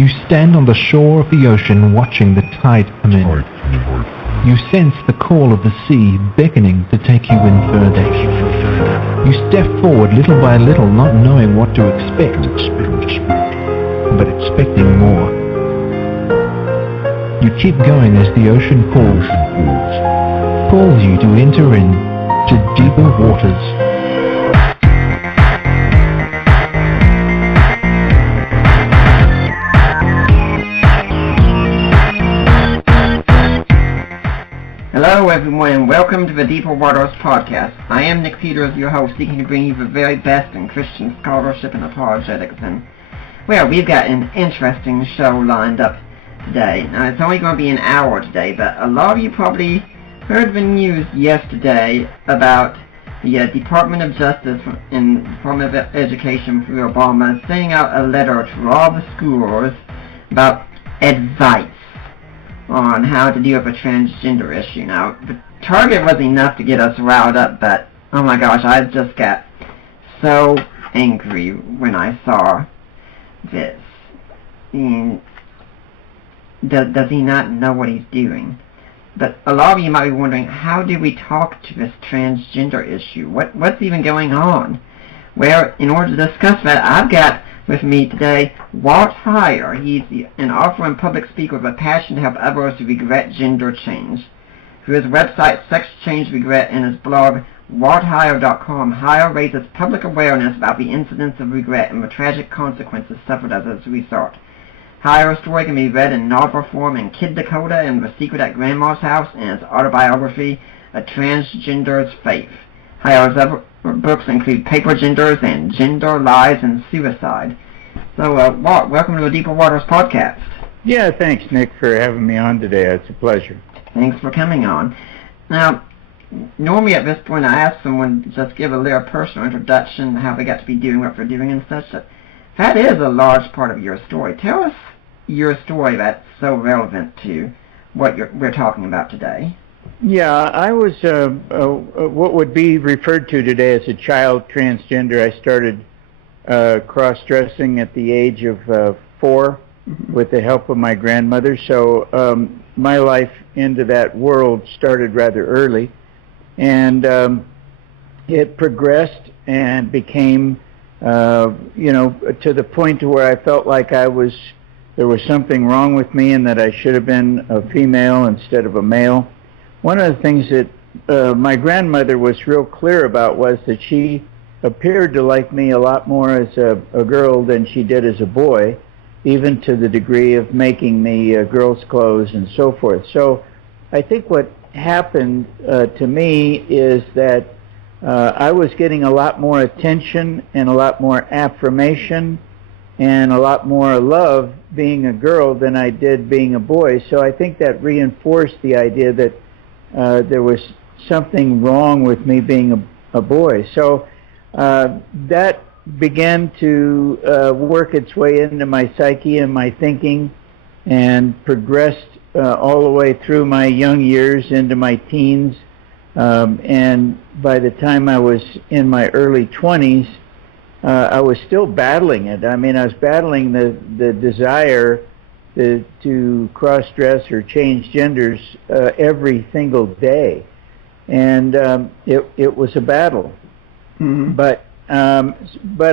You stand on the shore of the ocean watching the tide come in. You sense the call of the sea beckoning to take you in further. You step forward little by little, not knowing what to expect, but expecting more. You keep going as the ocean calls you to enter in to deeper waters. Hello everyone and welcome to the Deeper Waters podcast. I am Nick Peters, your host, seeking to bring you the very best in Christian scholarship and apologetics. And, well, we've got an interesting show lined up today. Now, it's only going to be an hour today, but a lot of you probably heard the news yesterday about the Department of Justice and Department of Education for Obama sending out a letter to all the schools about advice on how to deal with a transgender issue. Now, the target was enough to get us riled up, but oh my gosh, I just got so angry when I saw this. Does he not know what he's doing? But a lot of you might be wondering, how do we talk to this transgender issue? What's even going on? Well, in order to discuss that, I've got with me today Walt Heyer. He's an author and public speaker with a passion to help others to regret gender change. Through his website, Sex Change Regret, and his blog, WaltHeyer.com, Heyer raises public awareness about the incidents of regret and the tragic consequences suffered as a result. Heyer's story can be read in novel form in Kid Dakota and The Secret at Grandma's House, and his autobiography, A Transgender's Faith. Heyer's other books include Paper Genders and Gender, Lies, and Suicide. So, Walt, welcome to the Deeper Waters podcast. Yeah, thanks, Nick, for having me on today. It's a pleasure. Thanks for coming on. Now, normally at this point I ask someone to just give a little personal introduction, how they got to be doing what they're doing and such. That is a large part of your story. Tell us your story that's so relevant to what we're talking about today. Yeah, I was what would be referred to today as a child transgender. I started cross-dressing at the age of 4 with the help of my grandmother. So my life into that world started rather early, and it progressed and became, to the point to where I felt like there was something wrong with me and that I should have been a female instead of a male. One of the things that my grandmother was real clear about was that she appeared to like me a lot more as a girl than she did as a boy, even to the degree of making me girls' clothes and so forth. So I think what happened to me is that I was getting a lot more attention and a lot more affirmation and a lot more love being a girl than I did being a boy. So I think that reinforced the idea that there was something wrong with me being a boy. So that began to work its way into my psyche and my thinking, and progressed all the way through my young years into my teens. And by the time I was in my early 20s, I was still battling it. I mean, I was battling the desire to cross-dress or change genders every single day, and it was a battle. Mm-hmm. But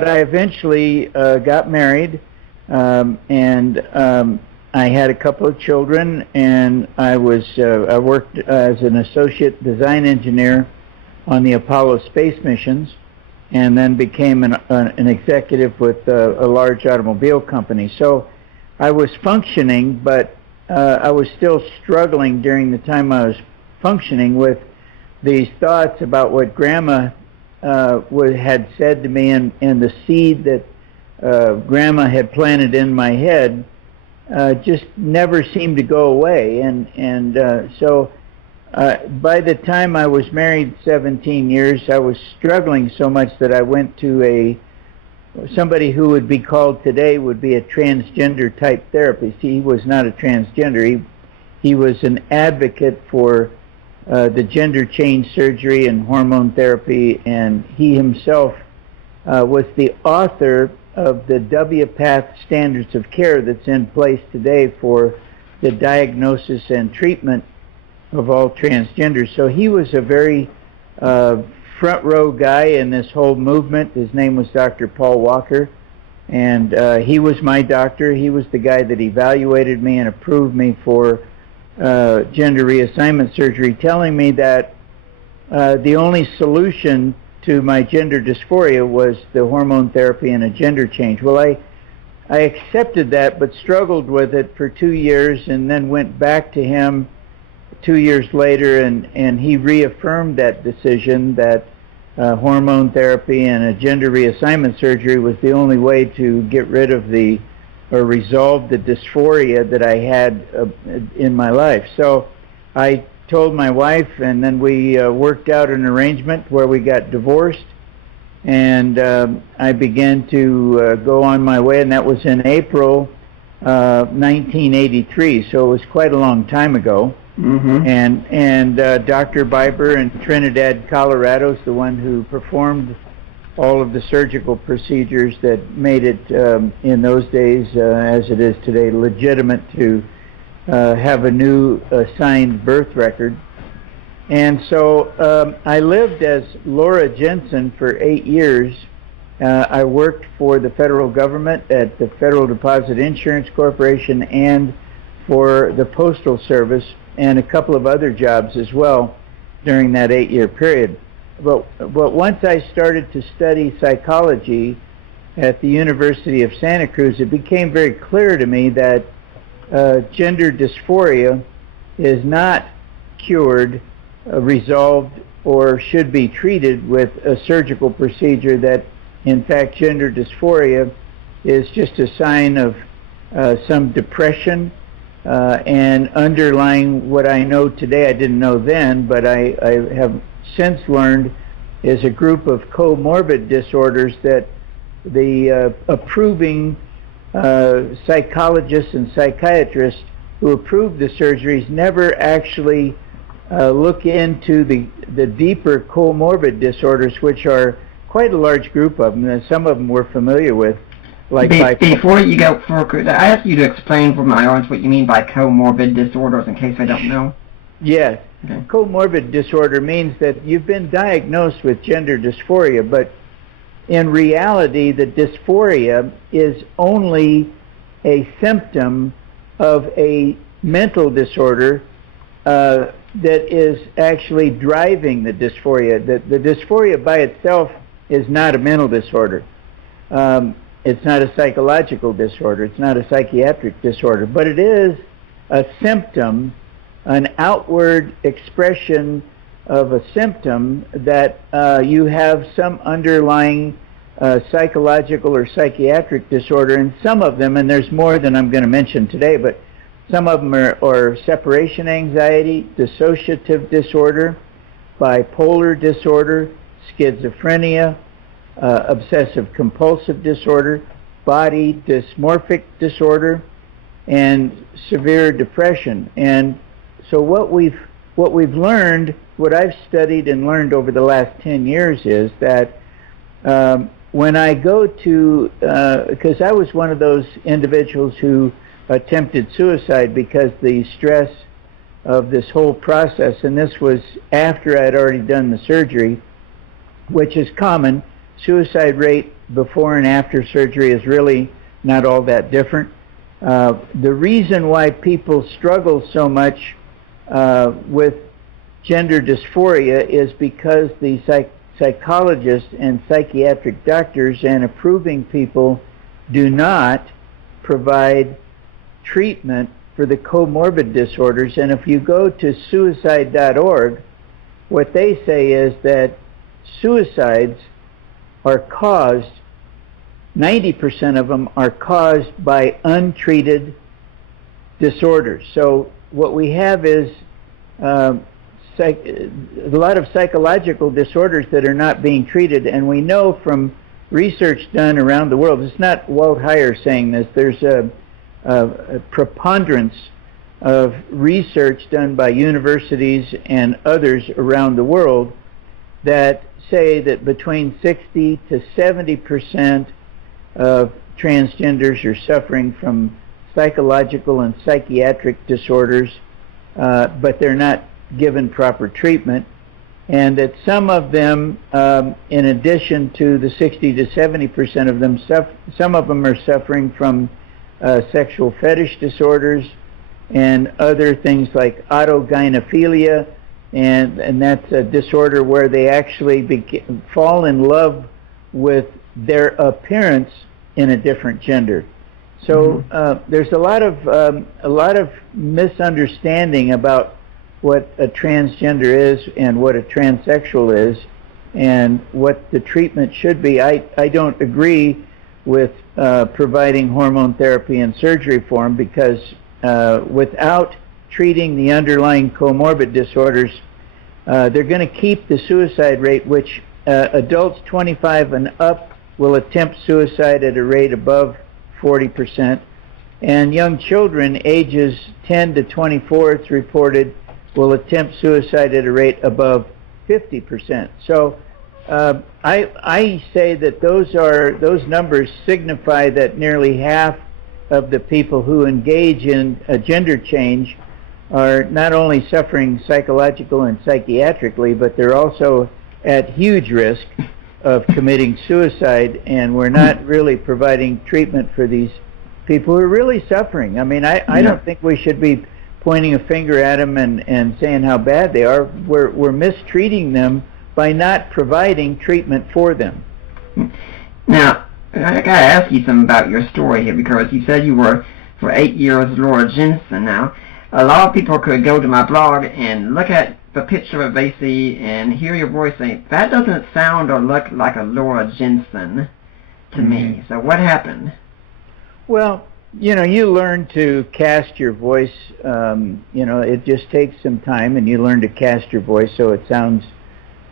I eventually got married, and I had a couple of children, and I worked as an associate design engineer on the Apollo space missions, and then became an executive with a large automobile company. So I was functioning, but I was still struggling during the time I was functioning with these thoughts about what Grandma had said to me, and the seed that Grandma had planted in my head just never seemed to go away. So by the time I was married 17 years, I was struggling so much that I went to somebody who would be called today would be a transgender type therapist. He was not a transgender. He was an advocate for the gender change surgery and hormone therapy, and he himself was the author of the WPATH standards of care that's in place today for the diagnosis and treatment of all transgenders. So he was a very front row guy in this whole movement. His name was Dr. Paul Walker, and he was my doctor. He was the guy that evaluated me and approved me for gender reassignment surgery, telling me that the only solution to my gender dysphoria was the hormone therapy and a gender change. Well, I accepted that, but struggled with it for 2 years, and then went back to him 2 years later, and he reaffirmed that decision that hormone therapy and a gender reassignment surgery was the only way to get rid of or resolve the dysphoria that I had in my life. So I told my wife, and then we worked out an arrangement where we got divorced, and I began to go on my way, and that was in April 1983, so it was quite a long time ago. Mm-hmm. And Dr. Biber in Trinidad, Colorado is the one who performed all of the surgical procedures that made it in those days, as it is today, legitimate to have a new signed birth record. And so I lived as Laura Jensen for 8 years. I worked for the federal government at the Federal Deposit Insurance Corporation and for the Postal Service, and a couple of other jobs as well during that 8-year period. But once I started to study psychology at the University of Santa Cruz, it became very clear to me that gender dysphoria is not cured, resolved, or should be treated with a surgical procedure. That in fact gender dysphoria is just a sign of some depression, and underlying what I know today, I didn't know then, but I have since learned, is a group of comorbid disorders that the approving psychologists and psychiatrists who approve the surgeries never actually look into the deeper comorbid disorders, which are quite a large group of them, and some of them we're familiar with. Before you go further, I ask you to explain for my audience what you mean by comorbid disorders, in case I don't know. Yes. Okay. Comorbid disorder means that you've been diagnosed with gender dysphoria, but in reality the dysphoria is only a symptom of a mental disorder that is actually driving the dysphoria. The dysphoria by itself is not a mental disorder. It's not a psychological disorder. It's not a psychiatric disorder, but it is a symptom, an outward expression of a symptom that you have some underlying psychological or psychiatric disorder, and some of them, and there's more than I'm going to mention today, but some of them are separation anxiety, dissociative disorder, bipolar disorder, schizophrenia, obsessive compulsive disorder, body dysmorphic disorder, and severe depression. And so what we've learned, what I've studied and learned over the last 10 years is that when I go to, because I was one of those individuals who attempted suicide because the stress of this whole process, and this was after I'd already done the surgery, which is common. Suicide rate before and after surgery is really not all that different. The reason why people struggle so much with gender dysphoria is because the psychologists and psychiatric doctors and approving people do not provide treatment for the comorbid disorders. And if you go to suicide.org, what they say is that suicides are caused, 90% of them are caused by untreated disorders. So what we have is a lot of psychological disorders that are not being treated, and we know from research done around the world, it's not Walt Heyer saying this, there's a preponderance of research done by universities and others around the world that say that between 60 to 70% of transgenders are suffering from psychological and psychiatric disorders, but they're not given proper treatment, and that some of them, in addition to the 60 to 70% of them, some of them are suffering from sexual fetish disorders and other things like autogynephilia, and that's a disorder where they actually fall in love with their appearance in a different gender. So there's a lot of misunderstanding about what a transgender is and what a transsexual is and what the treatment should be. I don't agree with providing hormone therapy and surgery for them, because without treating the underlying comorbid disorders, they're going to keep the suicide rate, which adults 25 and up will attempt suicide at a rate above 40%, and young children ages 10 to 24, it's reported, will attempt suicide at a rate above 50%. So I say that those numbers signify that nearly half of the people who engage in a gender change are not only suffering psychological and psychiatrically, but they're also at huge risk of committing suicide, and we're not really providing treatment for these people who are really suffering. I mean, I don't think we should be pointing a finger at them and saying how bad they are. We're mistreating them by not providing treatment for them. Now, I gotta ask you something about your story here, because you said you were for 8 years Laura Jensen. Now, a lot of people could go to my blog and look at the picture of Basie and hear your voice saying, that doesn't sound or look like a Laura Jensen to me. So what happened? Well, you know, you learn to cast your voice. You know, it just takes some time, and you learn to cast your voice so it sounds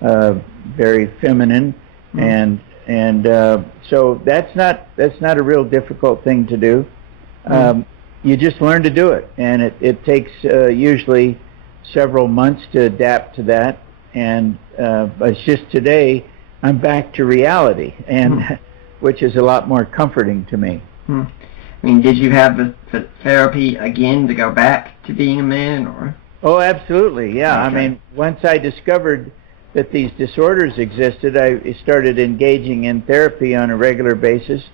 very feminine, and so that's not a real difficult thing to do. You just learn to do it, and it takes usually several months to adapt to that, and it's just today I'm back to reality, and which is a lot more comforting to me. I mean, did you have the therapy again to go back to being a man, or? Oh, absolutely, yeah. Okay. I mean, once I discovered that these disorders existed, I started engaging in therapy on a regular basis,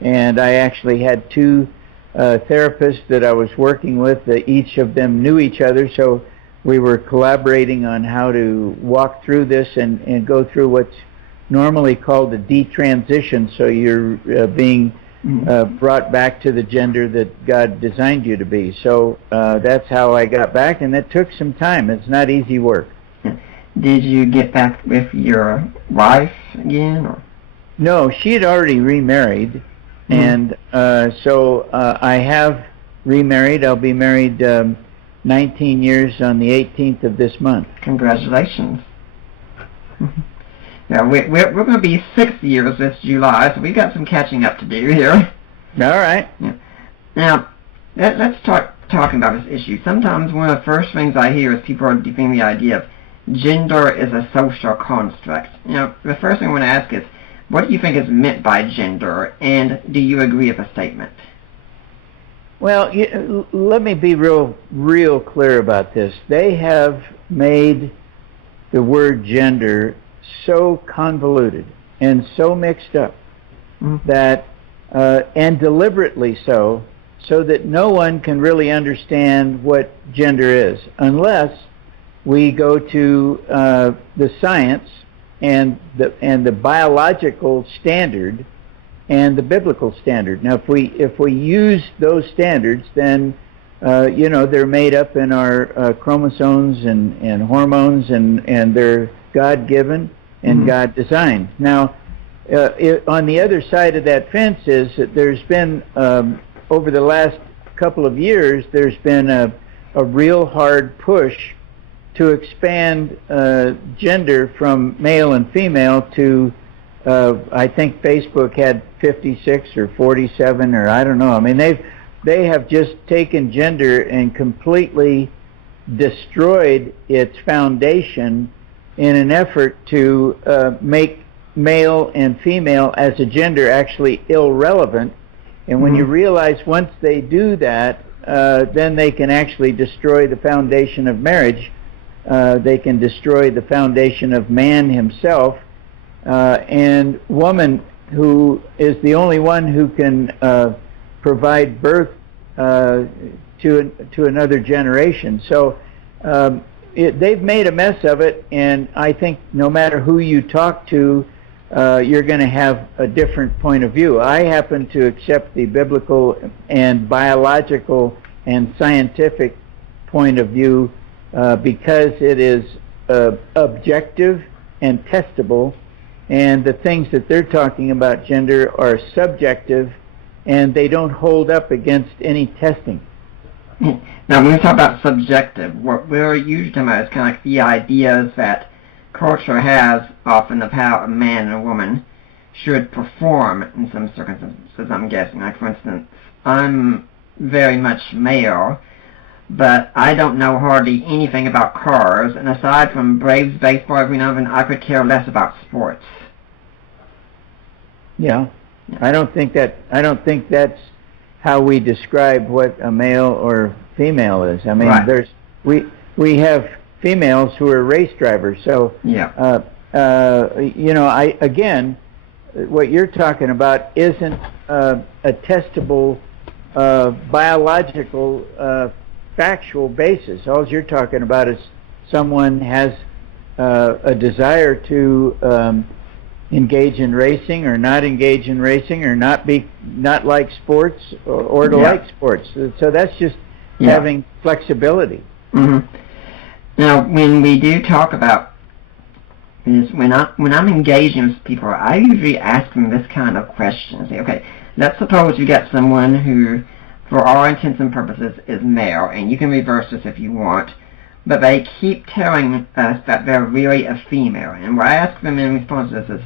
and I actually had two therapists that I was working with. Each of them knew each other, so we were collaborating on how to walk through this and go through what's normally called a detransition, so you're being brought back to the gender that God designed you to be. So that's how I got back, and that took some time. It's not easy work. Did you get back with your wife again, or? No, she had already remarried, and so I have remarried. I'll be married 19 years on the 18th of this month. Congratulations. Now, we're going to be 6 years this July, so we've got some catching up to do here. All right. Yeah. Now, let's talking about this issue. Sometimes one of the first things I hear is people are defending the idea of gender is a social construct. You know, the first thing I want to ask is, what do you think is meant by gender, and do you agree with the statement? Well, let me be real clear about this. They have made the word gender so convoluted and so mixed up that, and deliberately so that no one can really understand what gender is unless we go to the science and the biological standard and the biblical standard. Now, if we use those standards, then you know, they're made up in our chromosomes and hormones, and they're God-given and God-designed. Now, on the other side of that fence is that there's been over the last couple of years, there's been a real hard push to expand gender from male and female to I think Facebook had 56 or 47, or I don't know. I mean, they have just taken gender and completely destroyed its foundation in an effort to make male and female as a gender actually irrelevant. And when you realize once they do that, then they can actually destroy the foundation of marriage. They can destroy the foundation of man himself. And woman, who is the only one who can provide birth to another generation. So they've made a mess of it, and I think no matter who you talk to, you're going to have a different point of view. I happen to accept the biblical and biological and scientific point of view because it is objective and testable, and the things that they're talking about gender are subjective, and they don't hold up against any testing. Now, when we talk about subjective, what we're usually talking about is kind of like the ideas that culture has often of how a man and a woman should perform in some circumstances, I'm guessing. Like, for instance, I'm very much male, but I don't know hardly anything about cars, and aside from Braves baseball every now and then, I could care less about sports. Yeah, I don't think that's how we describe what a male or female is. I mean, Right. we have females who are race drivers. So Yeah. Again, what you're talking about isn't a testable biological factual basis. All you're talking about is someone has a desire to engage in racing or not engage in racing, or not like sports or to like sports. So that's just having flexibility. Mm-hmm. Now, when we do talk about this, when I'm engaging with people, I usually ask them this kind of question. Say, okay, let's suppose you get someone who, for all intents and purposes, is male, and you can reverse this if you want, but they keep telling us that they're really a female. And what I ask them in response to this is,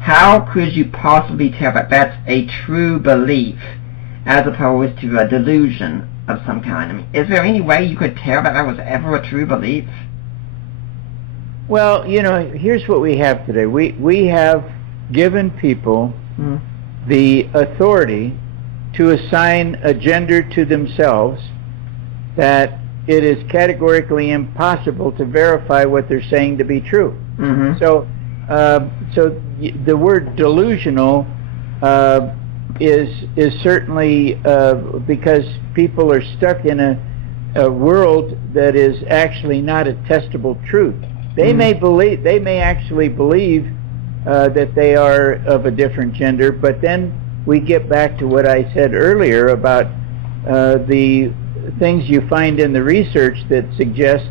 how could you possibly tell that that's a true belief as opposed to a delusion of some kind? I mean, is there any way you could tell that that was ever a true belief? Well, here's what we have today. We have given people the authority to assign a gender to themselves that it is categorically impossible to verify what they're saying to be true. Mm-hmm. So the word delusional is certainly because people are stuck in a world that is actually not a testable truth. They may actually believe that they are of a different gender, but then we get back to what I said earlier about the things you find in the research that suggest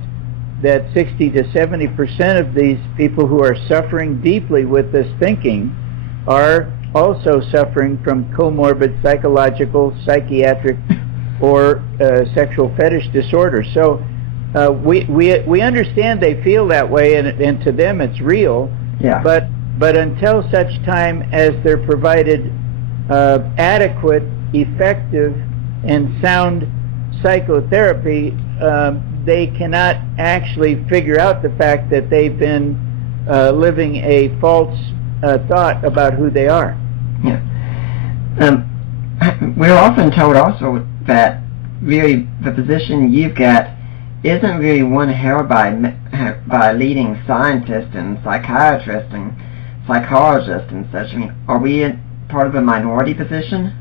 that 60 to 70% of these people who are suffering deeply with this thinking are also suffering from comorbid psychological, psychiatric, or sexual fetish disorders. So we understand they feel that way, and to them it's real. Yeah. But until such time as they're provided adequate, effective, and sound psychotherapy, they cannot actually figure out the fact that they've been living a false thought about who they are. Yeah. We're often told also that really the position you've got isn't really one held by leading scientists and psychiatrists and psychologists and such. I mean, are we part of a minority position?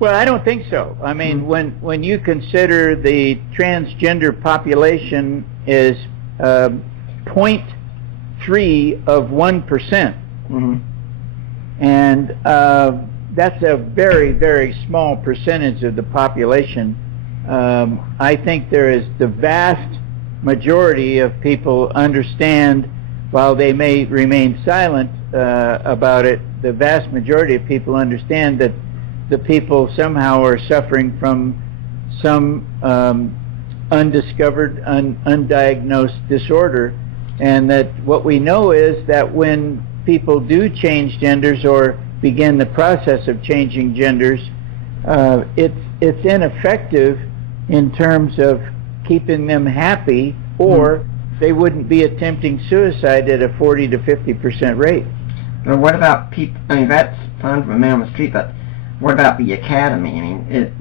Well, I don't think so. I mean, when you consider the transgender population is 0.3 of 1%, and that's a very, very small percentage of the population. I think there is the vast majority of people understand, while they may remain silent about it, the vast majority of people understand that the people somehow are suffering from some undiscovered, undiagnosed disorder, and that what we know is that when people do change genders or begin the process of changing genders, it's ineffective in terms of keeping them happy or they wouldn't be attempting suicide at a 40 to 50% rate. Well, what about people? I mean, that's fine for a man on the street, but what about the academy? I mean, is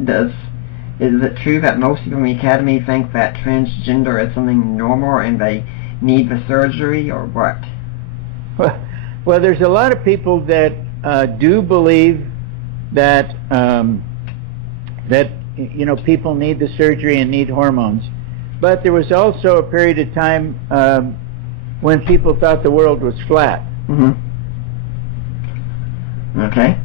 it true that most people in the academy think that transgender is something normal and they need the surgery, or what? Well, there's a lot of people that do believe that that people need the surgery and need hormones, but there was also a period of time when people thought the world was flat. Mm-hmm. Okay.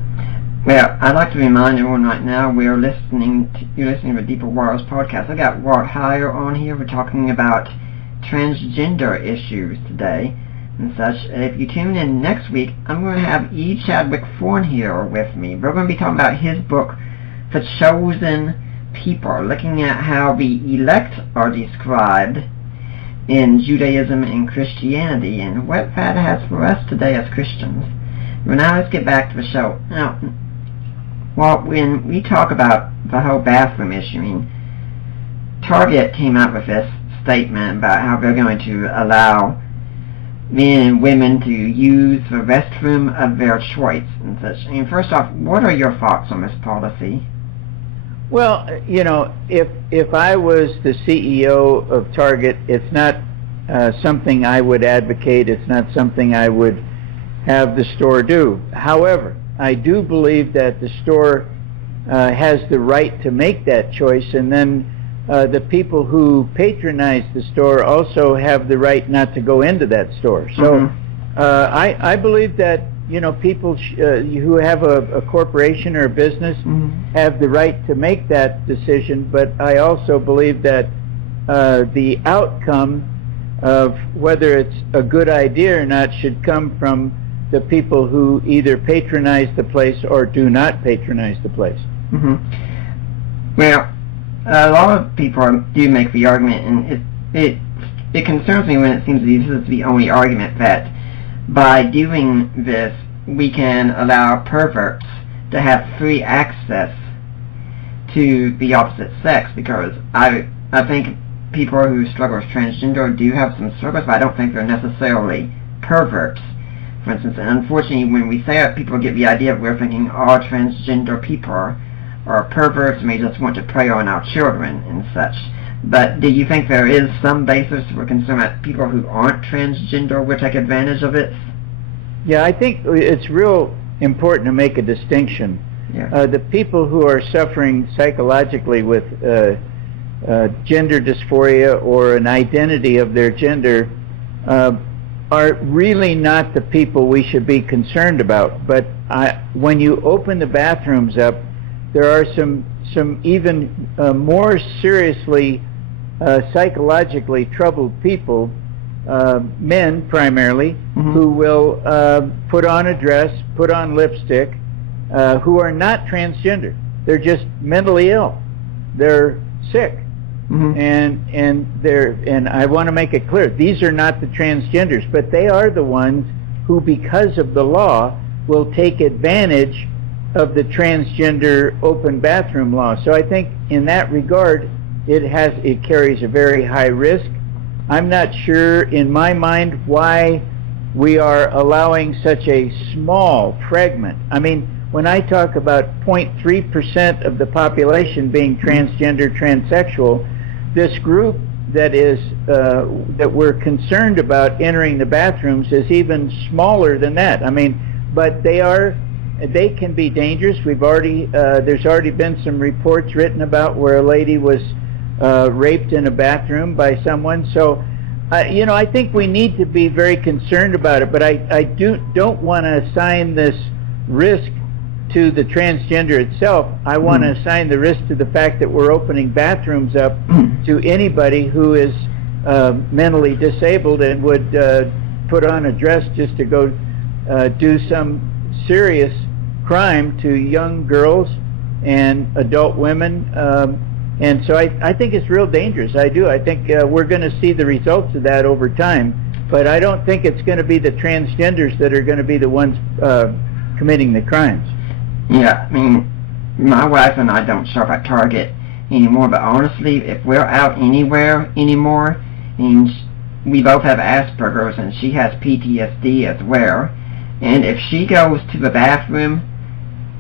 Well, I'd like to remind everyone right now you're listening to the Deeper Waters podcast. I got Walt Heyer on here. We're talking about transgender issues today and such. If you tune in next week, I'm going to have E. Chadwick Thorne here with me. We're going to be talking about his book, The Chosen People, looking at how the elect are described in Judaism and Christianity and what that has for us today as Christians. Well, now let's get back to the show. Now, well, when we talk about the whole bathroom issue, I mean, Target came out with this statement about how they're going to allow men and women to use the restroom of their choice and such. I mean, first off, what are your thoughts on this policy? Well, if I was the CEO of Target, it's not something I would advocate. It's not something I would have the store do. However, I do believe that the store has the right to make that choice, and then the people who patronize the store also have the right not to go into that store. So I believe that people who have a corporation or a business have the right to make that decision, but I also believe that the outcome of whether it's a good idea or not should come from the people who either patronize the place or do not patronize the place. Well, a lot of people do make the argument, and it concerns me when it seems this is the only argument, that by doing this we can allow perverts to have free access to the opposite sex, because I think people who struggle with transgender do have some struggles, but I don't think they're necessarily perverts. For instance, and unfortunately, when we say that, people get the idea that we're thinking all transgender people are perverts and they just want to prey on our children and such. But do you think there is some basis for concern that people who aren't transgender will take advantage of it? Yeah, I think it's real important to make a distinction. Yeah. The people who are suffering psychologically with gender dysphoria or an identity of their gender are really not the people we should be concerned about. But when you open the bathrooms up, there are some even more seriously psychologically troubled people, men primarily, who will put on a dress, put on lipstick, who are not transgender. They're just mentally ill. They're sick. And I want to make it clear, these are not the transgenders, but they are the ones who, because of the law, will take advantage of the transgender open bathroom law. So I think in that regard, it carries a very high risk. I'm not sure in my mind why we are allowing such a small fragment. I mean, when I talk about 0.3% of the population being transgender, transsexual, this group that is that we're concerned about entering the bathrooms is even smaller than that. I mean, but they can be dangerous. We've already there's already been some reports written about where a lady was raped in a bathroom by someone. So I think we need to be very concerned about it, but I don't want to assign this risk to the transgender itself. I want to assign the risk to the fact that we're opening bathrooms up to anybody who is mentally disabled and would put on a dress just to go do some serious crime to young girls and adult women. And so I think it's real dangerous. I do. I think we're going to see the results of that over time, but I don't think it's going to be the transgenders that are going to be the ones committing the crimes. Yeah, I mean, my wife and I don't shop at Target anymore, but honestly, if we're out anywhere anymore, and we both have Asperger's, and she has PTSD as well. And if she goes to the bathroom,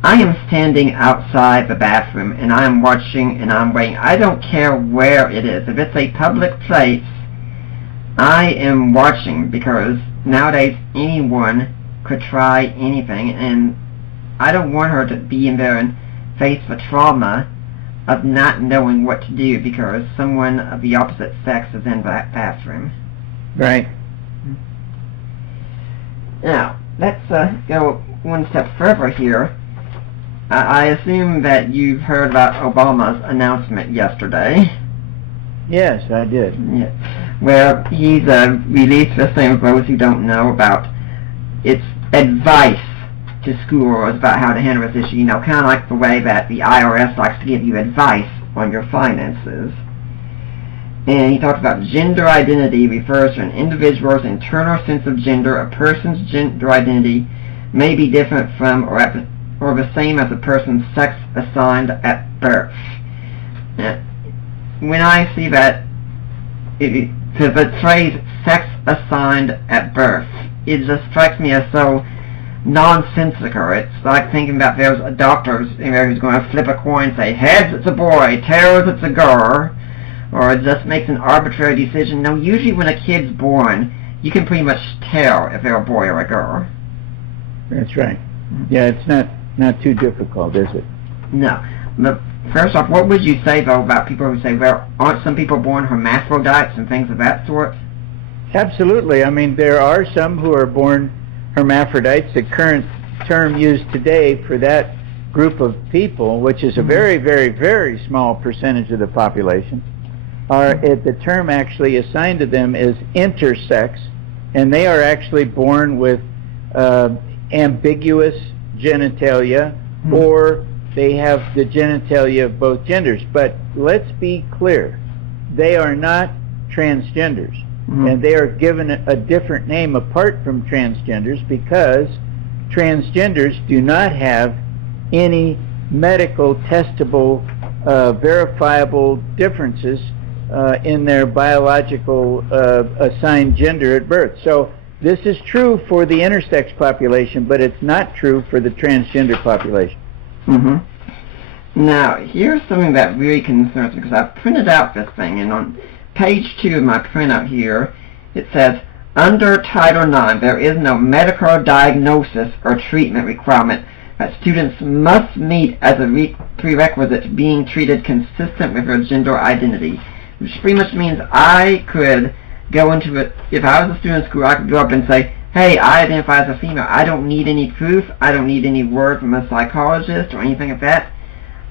I am standing outside the bathroom, and I am watching, and I'm waiting. I don't care where it is. If it's a public place, I am watching, because nowadays anyone could try anything, and I don't want her to be in there and face the trauma of not knowing what to do because someone of the opposite sex is in that bathroom. Right. Now, let's go one step further here. I assume that you've heard about Obama's announcement yesterday. Yes, I did. Yeah. Well, he's released this thing for those who don't know about its advice to schools about how to handle this issue. You know, kind of like the way that the IRS likes to give you advice on your finances. And he talks about gender identity refers to an individual's internal sense of gender. A person's gender identity may be different from or the same as a person's sex assigned at birth. When I see that, the phrase sex assigned at birth, it just strikes me as so nonsensical. It's like thinking about there's a doctor who's going to flip a coin and say, heads it's a boy, tails it's a girl, or it just makes an arbitrary decision. No, usually when a kid's born, you can pretty much tell if they're a boy or a girl. That's right. Yeah, it's not too difficult, is it? No. But first off, what would you say, though, about people who say, well, aren't some people born hermaphrodites and things of that sort? Absolutely. I mean, there are some who are born hermaphrodites. The current term used today for that group of people, which is a very, very, very small percentage of the population, the term actually assigned to them is intersex, and they are actually born with ambiguous genitalia, or they have the genitalia of both genders. But let's be clear, they are not transgenders. And they are given a different name apart from transgenders because transgenders do not have any medical, testable, verifiable differences in their biological assigned gender at birth. So this is true for the intersex population, but it's not true for the transgender population. Now, here's something that really concerns me, because I've printed out this thing, and on page 2 of my printout here, it says, under Title IX, there is no medical diagnosis or treatment requirement that students must meet as a prerequisite to being treated consistent with their gender identity. Which pretty much means I could go into it, if I was a student in school, I could go up and say, hey, I identify as a female. I don't need any proof. I don't need any word from a psychologist or anything like that.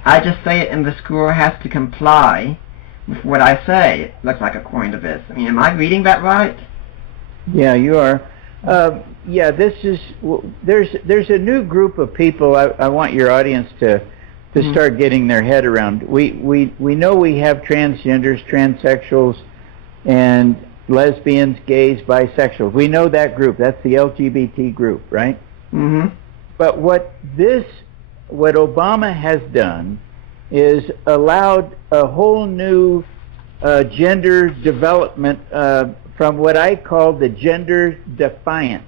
I just say it, and the school has to comply with what I say. It looks like according to this. I mean, am I reading that right? Yeah, you are. Yeah, this is, there's a new group of people I want your audience to start getting their head around. We know we have transgenders, transsexuals, and lesbians, gays, bisexuals. We know that group. That's the LGBT group, right? But what Obama has done is allowed a whole new gender development from what I call the gender defiant.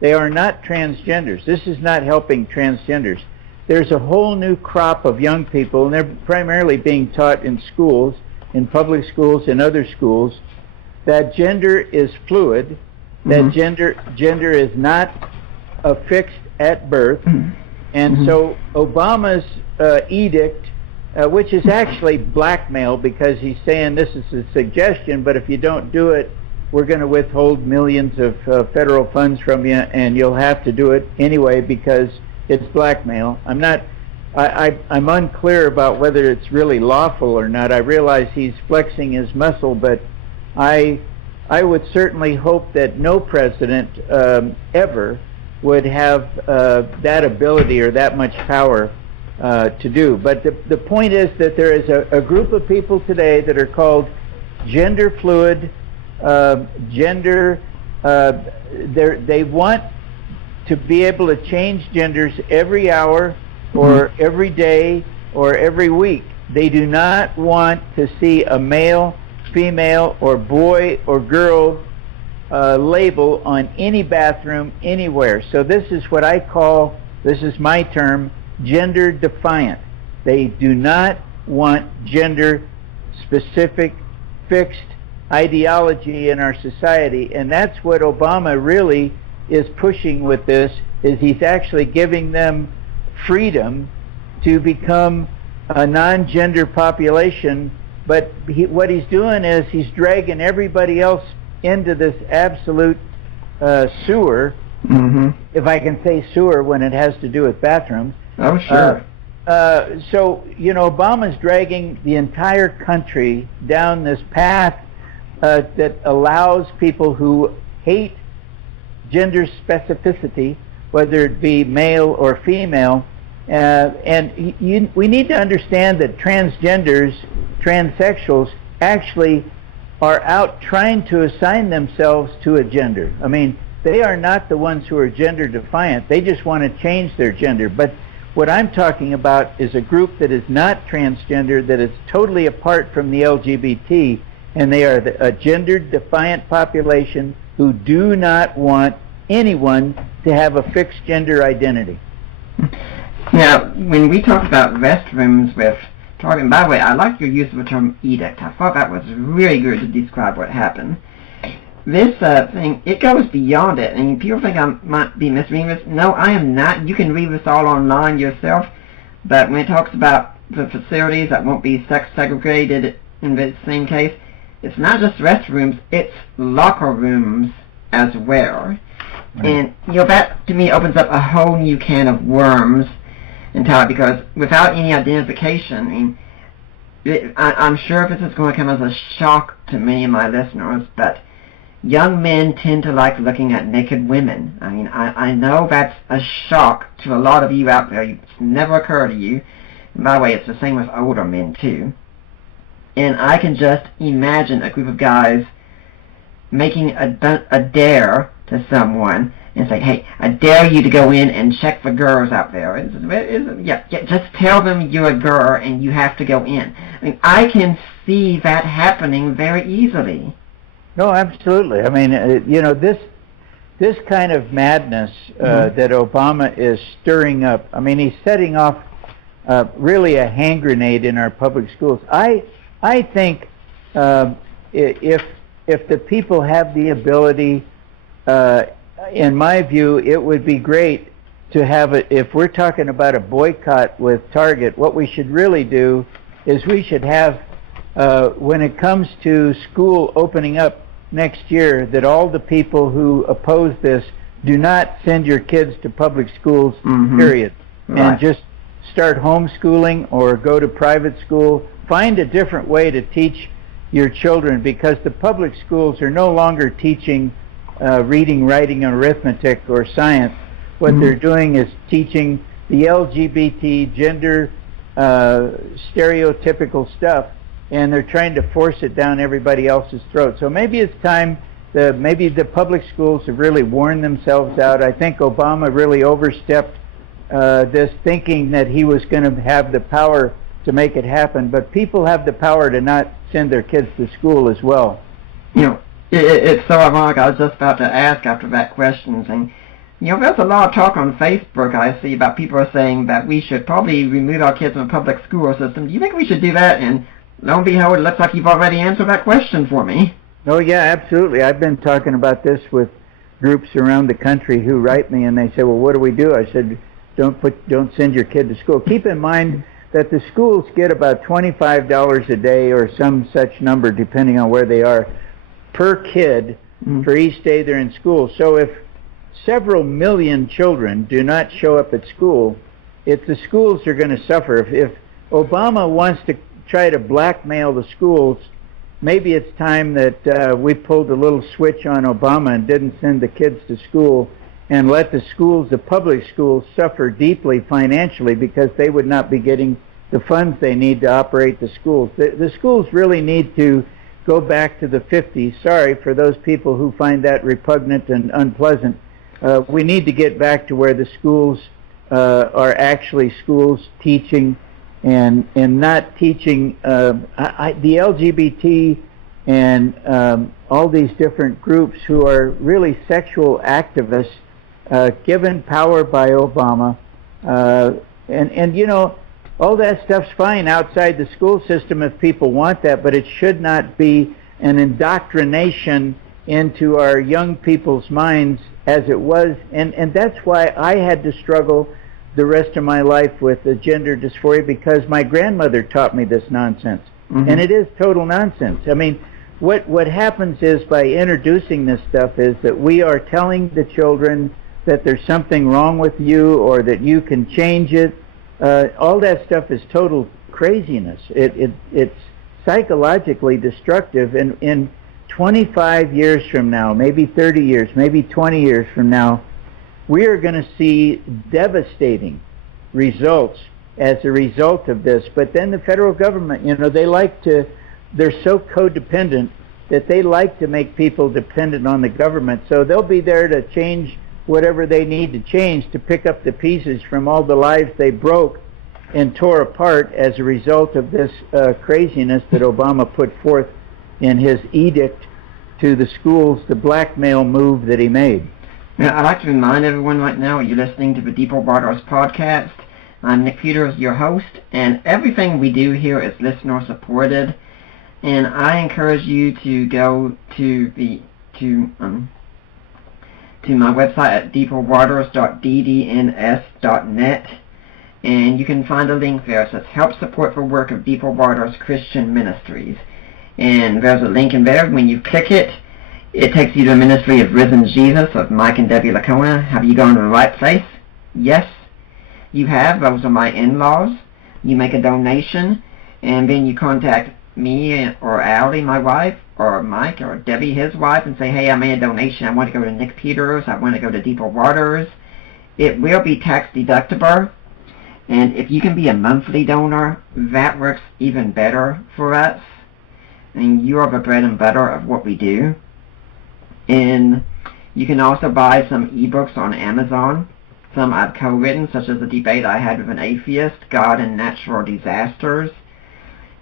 They are not transgenders. This is not helping transgenders. There's a whole new crop of young people, and they're primarily being taught in schools, in public schools and other schools, that gender is fluid, that gender is not affixed at birth, and so Obama's edict, which is actually blackmail, because he's saying this is a suggestion, but if you don't do it, we're going to withhold millions of federal funds from you, and you'll have to do it anyway because it's blackmail. I'm unclear about whether it's really lawful or not. I realize he's flexing his muscle, but I would certainly hope that no president ever would have that ability or that much power to do. But the point is that there is a group of people today that are called gender fluid, they want to be able to change genders every hour or every day or every week. They do not want to see a male, female, or boy or girl label on any bathroom anywhere. So this is what I call, this is my term, gender defiant. They do not want gender specific fixed ideology in our society, and that's what Obama really is pushing with this, is he's actually giving them freedom to become a non-gender population, but what he's doing is he's dragging everybody else into this absolute sewer, if I can say sewer when it has to do with bathrooms. Oh, sure. So, you know, Obama's dragging the entire country down this path that allows people who hate gender specificity, whether it be male or female, and we need to understand that transgenders, transsexuals, actually are out trying to assign themselves to a gender. I mean, they are not the ones who are gender defiant. They just want to change their gender. But what I'm talking about is a group that is not transgender, that is totally apart from the LGBT, and they are a gender defiant population who do not want anyone to have a fixed gender identity. Now, when we talk about restrooms with talking, by the way, I like your use of the term edict. I thought that was really good to describe what happened. This thing, it goes beyond it. I mean, people think I might be misreading this. No, I am not. You can read this all online yourself. But when it talks about the facilities that won't be sex segregated in the same case, it's not just restrooms, it's locker rooms as well. Right. And, you know, that to me opens up a whole new can of worms entirely, because without any identification, I mean, I'm sure this is going to come as a shock to many of my listeners, but young men tend to like looking at naked women. I mean, I know that's a shock to a lot of you out there. It's never occurred to you. And by the way, it's the same with older men, too. And I can just imagine a group of guys making a dare to someone and say, hey, I dare you to go in and check for girls out there. Yeah, just tell them you're a girl and you have to go in. I mean, I can see that happening very easily. No, absolutely. I mean, you know, this kind of madness that Obama is stirring up, I mean, he's setting off really a hand grenade in our public schools. I think if the people have the ability, in my view, it would be great to have if we're talking about a boycott with Target, what we should really do is we should have, when it comes to school opening up next year, that all the people who oppose this do not send your kids to public schools, period. Right. And just start homeschooling or go to private school. Find a different way to teach your children, because the public schools are no longer teaching reading, writing, and arithmetic or science. What they're doing is teaching the LGBT gender stereotypical stuff, and they're trying to force it down everybody else's throat. So maybe it's time, maybe the public schools have really worn themselves out. I think Obama really overstepped this, thinking that he was going to have the power to make it happen, but people have the power to not send their kids to school as well. You know, it's so ironic. I was just about to ask after that question, saying, you know, there's a lot of talk on Facebook I see about people are saying that we should probably remove our kids from the public school system. Do you think we should do that? And lo and behold, it looks like you've already answered that question for me. Oh yeah, absolutely. I've been talking about this with groups around the country who write me, and they say, well, what do we do? I said, don't send your kid to school. Keep in mind that the schools get about $25 a day or some such number, depending on where they are, per kid for each day they're in school. So if several million children do not show up at school, the schools are going to suffer. If Obama wants to try to blackmail the schools, maybe it's time that we pulled a little switch on Obama and didn't send the kids to school and let the schools, the public schools, suffer deeply financially, because they would not be getting the funds they need to operate the schools. The schools really need to go back to the 50s. Sorry for those people who find that repugnant and unpleasant. We need to get back to where the schools are actually schools teaching and not teaching. The LGBT and all these different groups who are really sexual activists, given power by Obama, and you know, all that stuff's fine outside the school system if people want that, but it should not be an indoctrination into our young people's minds as it was, and that's why I had to struggle the rest of my life with the gender dysphoria, because my grandmother taught me this nonsense. And it is total nonsense. I mean, what happens is, by introducing this stuff, is that we are telling the children that there's something wrong with you, or that you can change it. All that stuff is total craziness. It's psychologically destructive, and in 25 years from now, maybe 30 years, maybe 20 years from now, we are going to see devastating results as a result of this. But then the federal government, you know, they're so codependent that they like to make people dependent on the government. So they'll be there to change whatever they need to change, to pick up the pieces from all the lives they broke and tore apart as a result of this craziness that Obama put forth in his edict to the schools, the blackmail move that he made. Now, I'd like to remind everyone right now, you're listening to the Deeper Waters podcast. I'm Nick Peters, your host, and everything we do here is listener supported. And I encourage you to go to my website at deeperwaters.ddns.net, and you can find a link there that says Help Support the Work of Deeper Waters Christian Ministries. And there's a link in there. When you click it, it takes you to the ministry of Risen Jesus of Mike and Debbie Lacona. Have you gone to the right place? Yes, you have. Those are my in-laws. You make a donation, and then you contact me or Allie, my wife, or Mike or Debbie, his wife, and say, hey, I made a donation. I want to go to Nick Peters. I want to go to Deeper Waters. It will be tax deductible. And if you can be a monthly donor, that works even better for us. And you are the bread and butter of what we do. And you can also buy some ebooks on Amazon. Some I've co-written, such as the debate I had with an atheist, God and Natural Disasters.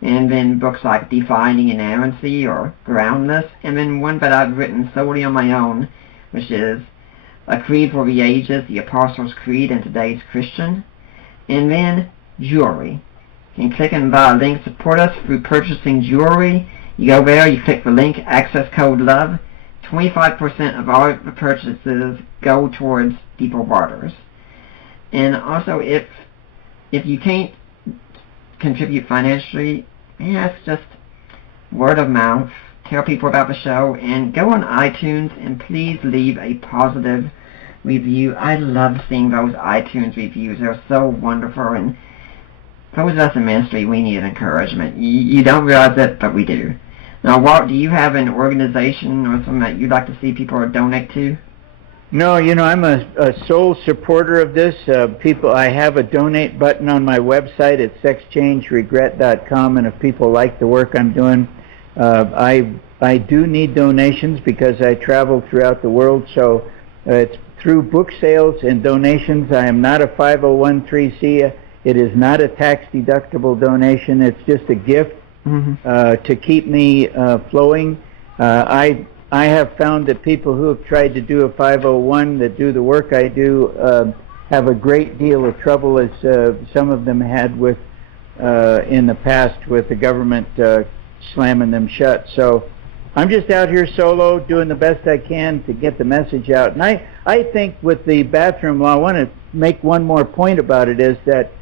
And then books like Defining Inerrancy or Groundless. And then one that I've written solely on my own, which is A Creed for the Ages, the Apostles' Creed and Today's Christian. And then jewelry. You can click and buy a link, support us through purchasing jewelry. You go there, you click the link, access code LOVE. 25% of all the purchases go towards Deeper Waters. And also, if you can't contribute financially, it's just word of mouth. Tell people about the show, and go on iTunes and please leave a positive review. I love seeing those iTunes reviews. They're so wonderful, and those of us in ministry, we need encouragement. You don't realize it, but we do. Now, Walt, do you have an organization or something that you'd like to see people donate to? No, you know, I'm a sole supporter of this. I have a donate button on my website at sexchangeregret.com, and if people like the work I'm doing, I do need donations because I travel throughout the world, so it's through book sales and donations. I am not a 501(c)(3). It is not a tax-deductible donation. It's just a gift to keep me flowing. I have found that people who have tried to do a 501 that do the work I do have a great deal of trouble, as some of them had with in the past with the government slamming them shut. So I'm just out here solo doing the best I can to get the message out. And I think with the bathroom law, I want to make one more point about it, is that,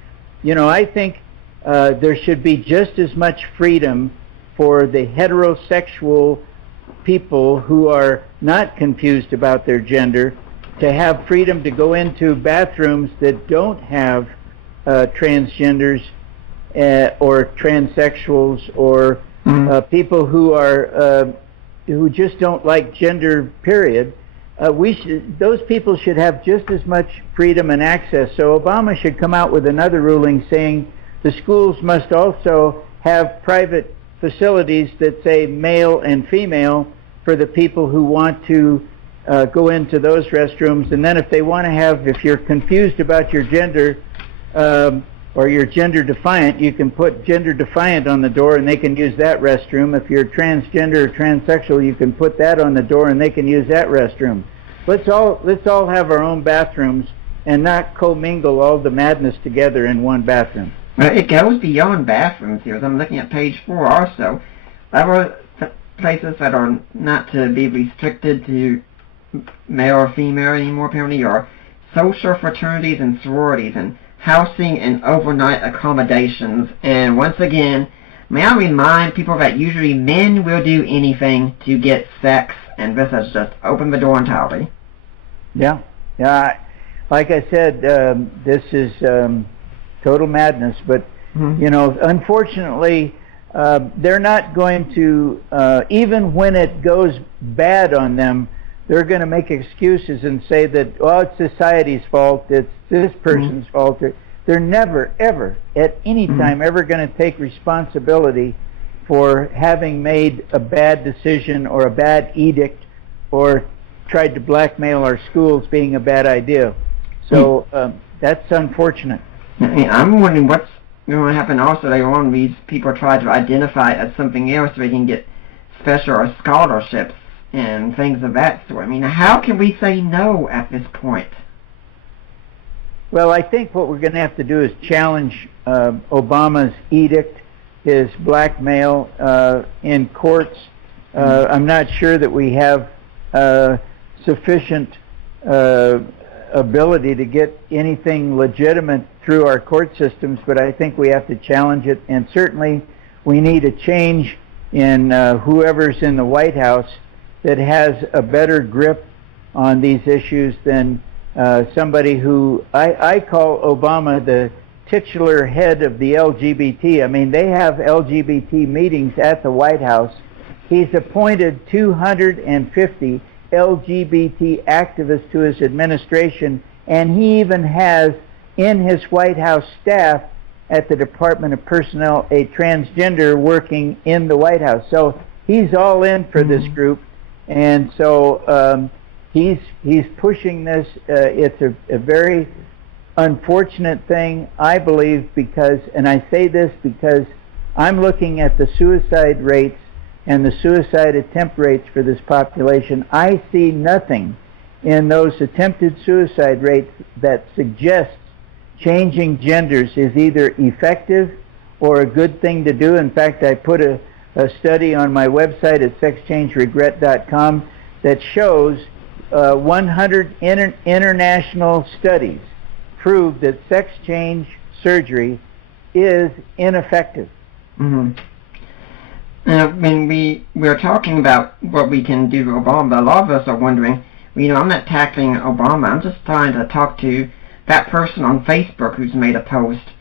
you know, I think there should be just as much freedom for the heterosexual people who are not confused about their gender to have freedom to go into bathrooms that don't have transgenders or transsexuals or people who are who just don't like gender, period. Those people should have just as much freedom and access. So Obama should come out with another ruling saying the schools must also have private facilities that say male and female for the people who want to go into those restrooms. And then if they want to have, if you're confused about your gender, or you're gender defiant, you can put gender defiant on the door and they can use that restroom. If you're transgender or transsexual, you can put that on the door and they can use that restroom. Let's all have our own bathrooms and not commingle all the madness together in one bathroom. Well, it goes beyond bathrooms here. As I'm looking at page 4 also. There are places that are not to be restricted to male or female anymore, apparently, are social fraternities and sororities, and housing and overnight accommodations. And once again, may I remind people that usually men will do anything to get sex, and this has just opened the door entirely. Yeah. Like I said, this is total madness. But you know, unfortunately, they're not going to, even when it goes bad on them, they're going to make excuses and say that, well, it's society's fault, it's this person's fault. They're never, ever, at any time, ever going to take responsibility for having made a bad decision or a bad edict or tried to blackmail our schools being a bad idea. So that's unfortunate. I'm wondering what's going to happen also later on. These people try to identify as something else so they can get special or scholarships and things of that sort. I mean, how can we say no at this point? Well, I think what we're going to have to do is challenge Obama's edict, his blackmail in courts. I'm not sure that we have sufficient ability to get anything legitimate through our court systems, but I think we have to challenge it, and certainly we need a change in whoever's in the White House that has a better grip on these issues than somebody who I call Obama the titular head of the LGBT. I mean, they have LGBT meetings at the White House. He's appointed 250 LGBT activists to his administration, and he even has in his White House staff at the Department of Personnel a transgender working in the White House. So he's all in for this group, and so he's pushing this. It's a very unfortunate thing, I believe, because, and I say this because I'm looking at the suicide rates and the suicide attempt rates for this population. I see nothing in those attempted suicide rates that suggests changing genders is either effective or a good thing to do. In fact, I put a study on my website at sexchangeregret.com that shows 100 international studies prove that sex change surgery is ineffective. When we're talking about what we can do to Obama, a lot of us are wondering, you know, I'm not tackling Obama, I'm just trying to talk to that person on Facebook who's made a post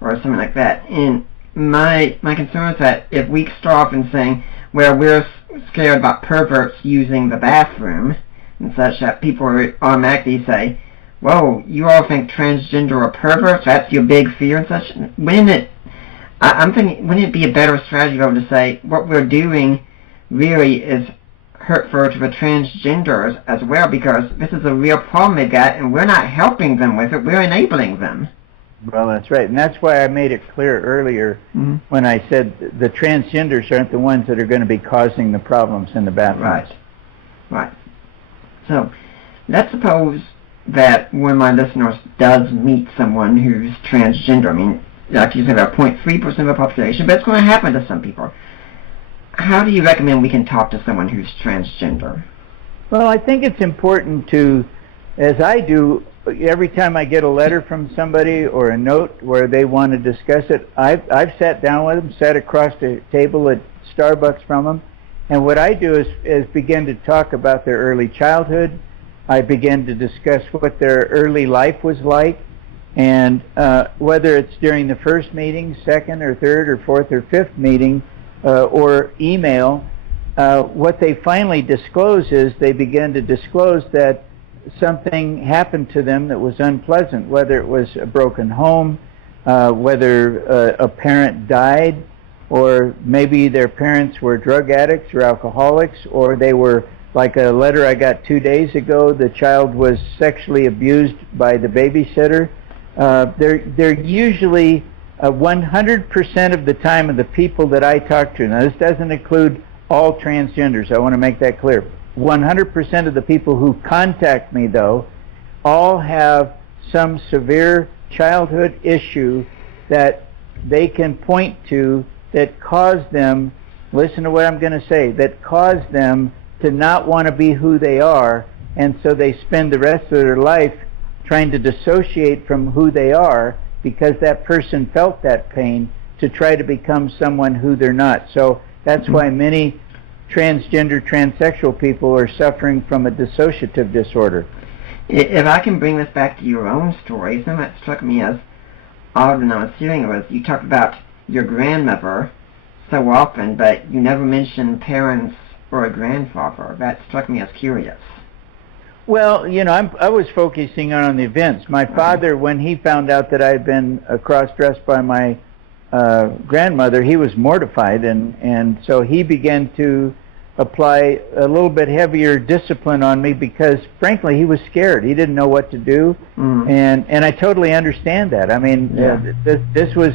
or something like that. And my concern is that if we start off in saying, well, we're scared about perverts using the bathroom and such, that people automatically say, whoa, you all think transgender are perverts? That's your big fear and such? I'm thinking, wouldn't it be a better strategy though to say what we're doing really is hurtful to the transgenders as well, because this is a real problem they've got, and we're not helping them with it, we're enabling them. Well, that's right, and that's why I made it clear earlier when I said the transgenders aren't the ones that are going to be causing the problems in the bathrooms. Right. So, let's suppose that one of my listeners does meet someone who's transgender. I mean, like you said, about 0.3% of the population, but it's going to happen to some people. How do you recommend we can talk to someone who's transgender? Well, I think it's important to, as I do, every time I get a letter from somebody or a note where they want to discuss it, I've sat down with them, sat across the table at Starbucks from them, and what I do is begin to talk about their early childhood. I begin to discuss what their early life was like, and whether it's during the first meeting, second or third or fourth or fifth meeting, or email, what they finally disclose is they begin to disclose that something happened to them that was unpleasant, whether it was a broken home, whether a parent died, or maybe their parents were drug addicts or alcoholics, or they were, like a letter I got 2 days ago, the child was sexually abused by the babysitter. they're usually 100% of the time of the people that I talk to. Now, this doesn't include all transgenders. I want to make that clear. 100% of the people who contact me, though, all have some severe childhood issue that they can point to that caused them, listen to what I'm going to say, that caused them to not want to be who they are, and so they spend the rest of their life trying to dissociate from who they are because that person felt that pain to try to become someone who they're not. So that's why many transgender, transsexual people are suffering from a dissociative disorder. If I can bring this back to your own story, something that struck me as odd when I was hearing it was you talked about your grandmother so often, but you never mentioned parents or a grandfather. That struck me as curious. Well, you know, I was focusing on the events. My father, when he found out that I had been cross-dressed by my grandmother, he was mortified, and so he began to apply a little bit heavier discipline on me because, frankly, he was scared. He didn't know what to do, and I totally understand that. I mean, this was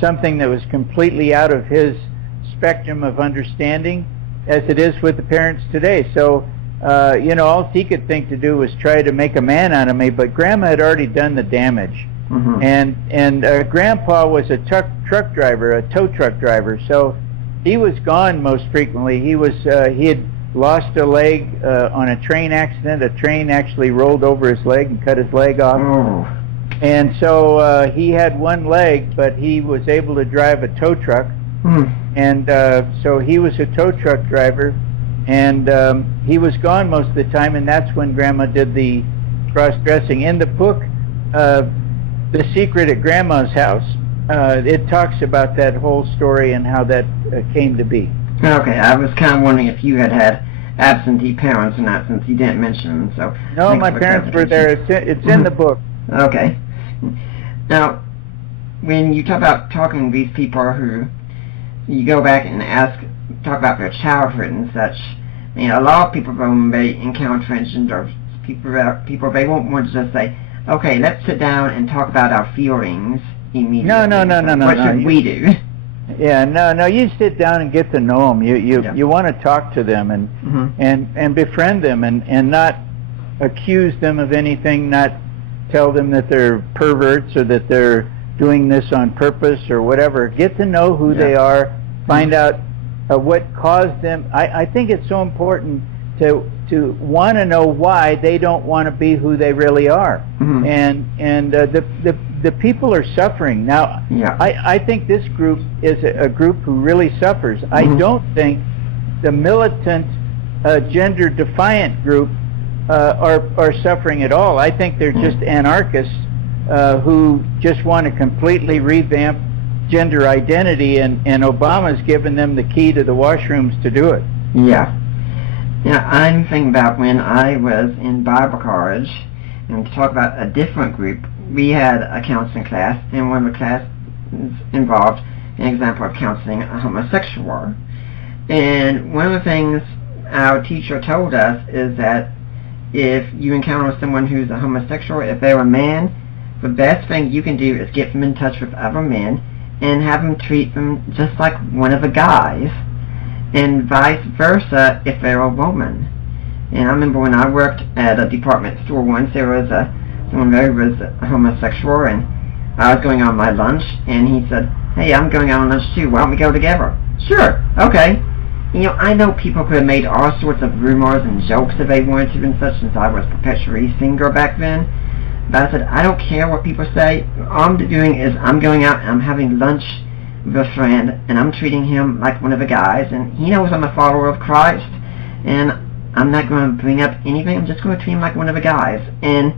something that was completely out of his spectrum of understanding, as it is with the parents today. So, you know, all he could think to do was try to make a man out of me, but Grandma had already done the damage. And Grandpa was a truck driver, a tow truck driver, so he was gone most frequently. He had lost a leg on a train accident. A train actually rolled over his leg and cut his leg off. And so he had one leg, but he was able to drive a tow truck. And so he was a tow truck driver, and he was gone most of the time, and that's when Grandma did the cross-dressing. In the book, The Secret at Grandma's House, it talks about that whole story and how that came to be. Okay, I was kind of wondering if you had absentee parents or not, since you didn't mention them. So no, my parents were there. It's in the book. Okay. Now, when you talk about talking to these people who you go back and talk about their childhood and such, you know, a lot of people, when they encounter transgender people, they won't want to just say, okay, let's sit down and talk about our feelings immediately. No. What should we do? Yeah, no. You sit down and get to know them. You want to talk to them and befriend them and not accuse them of anything, not tell them that they're perverts or that they're doing this on purpose or whatever. Get to know who they are. Find out what caused them. I think it's so important to want to know why they don't want to be who they really are. And the people are suffering. Now, I think this group is a group who really suffers. I don't think the militant, gender-defiant group are suffering at all. I think they're just anarchists who just want to completely revamp gender identity, and Obama's given them the key to the washrooms to do it. Yeah, I'm thinking about when I was in Bible college, and to talk about a different group, we had a counseling class, and one of the classes involved an example of counseling a homosexual. And one of the things our teacher told us is that if you encounter someone who's a homosexual, if they're a man, the best thing you can do is get them in touch with other men and have them treat them just like one of the guys, and vice versa if they're a woman. And I remember when I worked at a department store once, there was someone there who was a homosexual, and I was going on my lunch, and he said, hey, I'm going on lunch too, why don't we go together? Sure, okay. You know, I know people could have made all sorts of rumors and jokes if they wanted to and such, since I was perpetually single back then. But I said, I don't care what people say. All I'm doing is I'm going out and I'm having lunch with a friend, and I'm treating him like one of the guys, and he knows I'm a follower of Christ, and I'm not going to bring up anything. I'm just going to treat him like one of the guys. And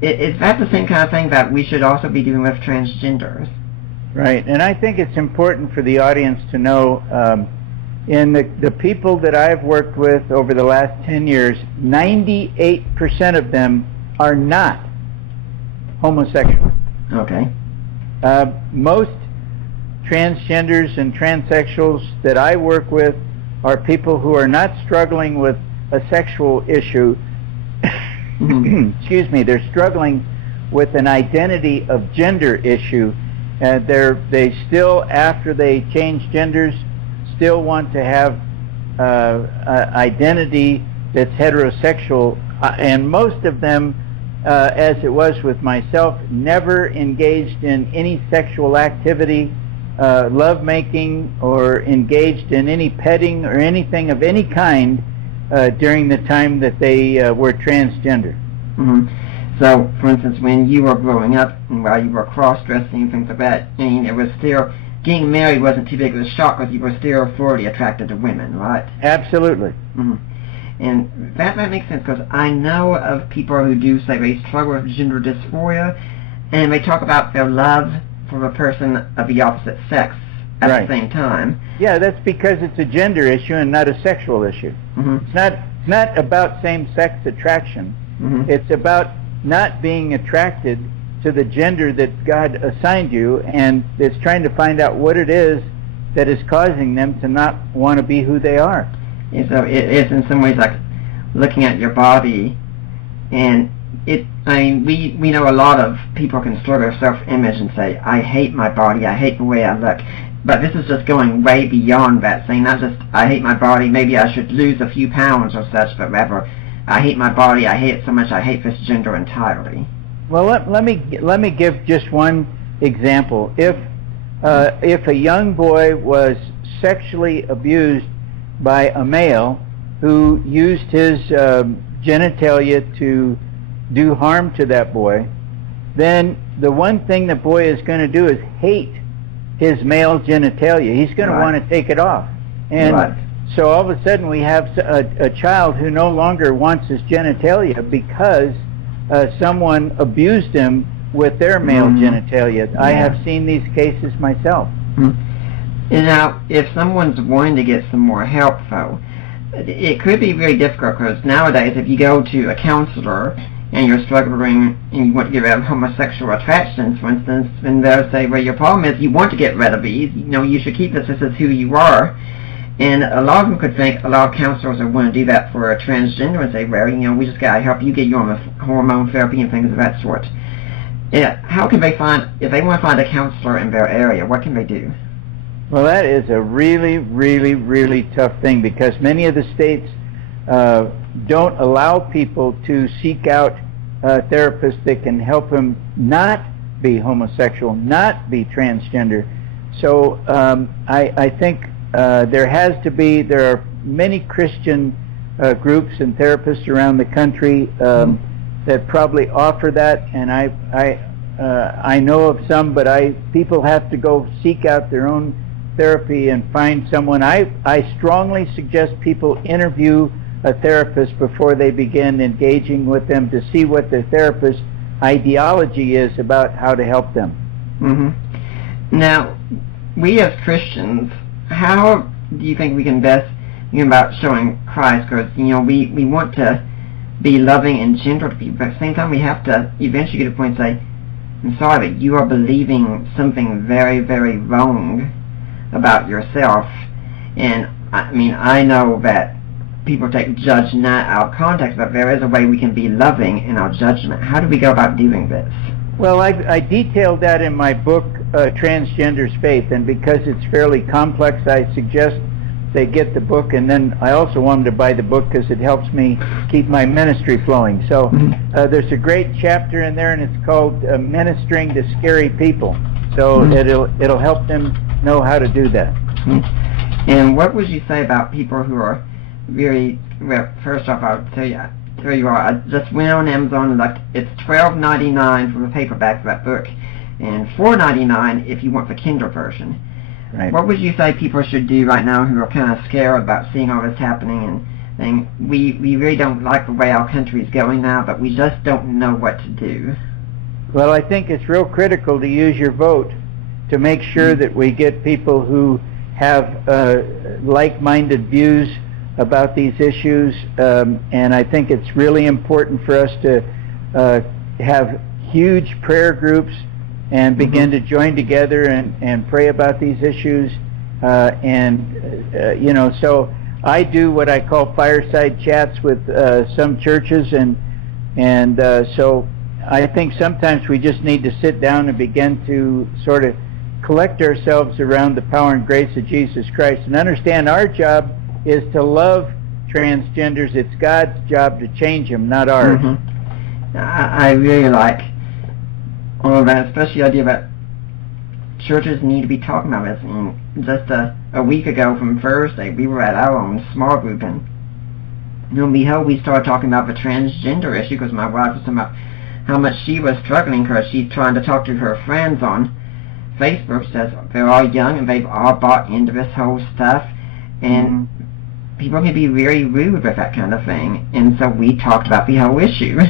is that the same kind of thing that we should also be doing with transgenders? Right, and I think it's important for the audience to know, in the people that I've worked with over the last 10 years, 98% of them are not homosexual. Okay. Most transgenders and transsexuals that I work with are people who are not struggling with a sexual issue. Excuse me, they're struggling with an identity of gender issue. They still, after they change genders, still want to have identity that's heterosexual, and most of them, as it was with myself, never engaged in any sexual activity, lovemaking, or engaged in any petting or anything of any kind during the time that they were transgender. Mm-hmm. So, for instance, when you were growing up and while you were cross-dressing and things like that, I mean, it was still, getting married wasn't too big of a shock because you were still thoroughly attracted to women, right? Absolutely. Mm-hmm. And that makes sense because I know of people who do say they struggle with gender dysphoria, and they talk about their love for a person of the opposite sex at Right. the same time. Yeah, that's because it's a gender issue and not a sexual issue. Mm-hmm. It's not about same-sex attraction. Mm-hmm. It's about not being attracted to the gender that God assigned you, and it's trying to find out what it is that is causing them to not want to be who they are. And so it is in some ways like looking at your body, and we know a lot of people can struggle with self-image and say, I hate my body, I hate the way I look. But this is just going way beyond that, saying not just, I hate my body, maybe I should lose a few pounds or such, but rather, I hate my body, I hate it so much, I hate this gender entirely. Well, let me give just one example. If a young boy was sexually abused by a male who used his genitalia to do harm to that boy, then the one thing the boy is going to do is hate his male genitalia. He's going to Right. want to take it off. And Right. so all of a sudden we have a child who no longer wants his genitalia because someone abused him with their male genitalia. I have seen these cases myself. And now, if someone's wanting to get some more help, though, it could be very difficult because nowadays, if you go to a counselor and you're struggling and you want to get rid of homosexual attractions, for instance, then they'll say, well, your problem is you want to get rid of these. You know, you should keep this as who you are. And a lot of them could think, a lot of counselors would want to do that for a transgender and say, well, you know, we just got to help you get you on the hormone therapy and things of that sort. Yeah, how can they find, if they want to find a counselor in their area, what can they do? Well, that is a really, really, really tough thing because many of the states don't allow people to seek out therapists that can help them not be homosexual, not be transgender. So I think there are many Christian groups and therapists around the country that probably offer that, and I know of some, but people have to go seek out their own therapy and find someone. I strongly suggest people interview a therapist before they begin engaging with them to see what the therapist's ideology is about how to help them. Mm-hmm. Now, we as Christians, how do you think we can best think about showing Christ? Because, you know, we want to be loving and gentle to people, but at the same time we have to eventually get to a point and say, I'm sorry, but you are believing something very, very wrong about yourself. And I mean, I know that people take judge not out of context, but there is a way we can be loving in our judgment. How do we go about doing this? Well, I detailed that in my book, Transgender's Faith, and because it's fairly complex, I suggest they get the book, and then I also want them to buy the book because it helps me keep my ministry flowing. So there's a great chapter in there, and it's called Ministering to Scary People. So it'll help them know how to do that. And what would you say about people who are very, well, first off, I'll tell you, there you are. I just went on Amazon and looked. It's $12.99 for the paperback of that book, and $4.99 if you want the Kindle version. Right. What would you say people should do right now who are kind of scared about seeing all this happening and saying, we really don't like the way our country is going now, but we just don't know what to do? Well, I think it's real critical to use your vote to make sure that we get people who have like-minded views about these issues, and I think it's really important for us to have huge prayer groups and begin to join together and pray about these issues. You know, so I do what I call fireside chats with some churches, and so I think sometimes we just need to sit down and begin to sort of collect ourselves around the power and grace of Jesus Christ and understand our job is to love transgenders. It's God's job to change them, not ours. I really like all of that, especially the idea that churches need to be talking about this. And just a week ago from Thursday, we were at our own small group, and we started talking about the transgender issue because my wife was talking about how much she was struggling because she's trying to talk to her friends on Facebook. Says they're all young and they've all bought into this whole stuff, and people can be very rude with that kind of thing. And so we talked about the whole issue.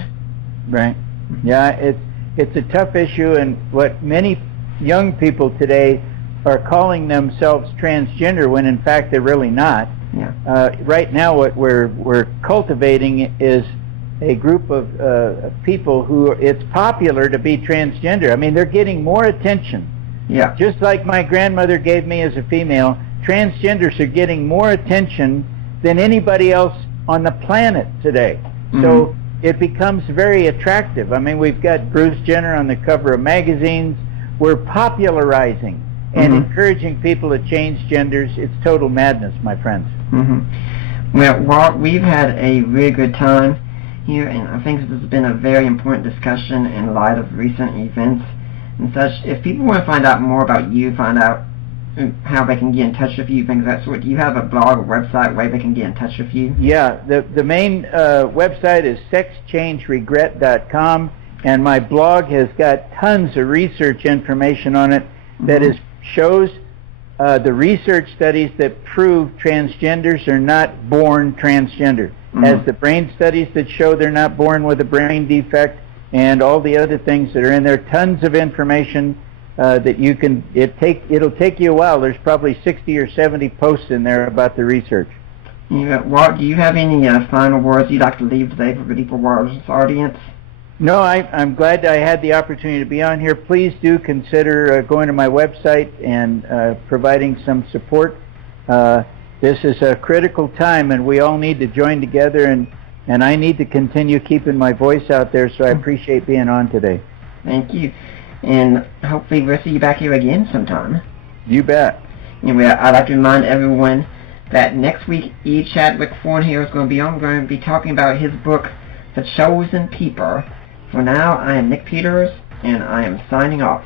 Right. Yeah, it's a tough issue, and what many young people today are calling themselves transgender when in fact they're really not. Yeah. Right now what we're cultivating is a group of people who it's popular to be transgender. I mean, they're getting more attention. Yeah. Just like my grandmother gave me as a female, transgenders are getting more attention than anybody else on the planet today. So it becomes very attractive. I mean, we've got Bruce Jenner on the cover of magazines. We're popularizing and encouraging people to change genders. It's total madness, my friends. Well, Walt, we've had a really good time here, and I think this has been a very important discussion in light of recent events and such. If people want to find out more about you, find out how they can get in touch with you, things of that sort, do you have a blog or website where they can get in touch with you? Yeah, the main website is sexchangeregret.com, and my blog has got tons of research information on it that shows the research studies that prove transgenders are not born transgender, as the brain studies that show they're not born with a brain defect, and all the other things that are in there. Tons of information that you can, it'll take you a while. There's probably 60 or 70 posts in there about the research. Yeah, Walt, do you have any final words you'd like to leave today for the Deeper Waters audience? No, I'm glad I had the opportunity to be on here. Please do consider going to my website and providing some support. This is a critical time, and we all need to join together, and I need to continue keeping my voice out there, so I appreciate being on today. Thank you. And hopefully we'll see you back here again sometime. You bet. Anyway, I'd like to remind everyone that next week E. Chadwick Thorne here is going to be on. We're going to be talking about his book, The Chosen People. For now, I am Nick Peters, and I am signing off.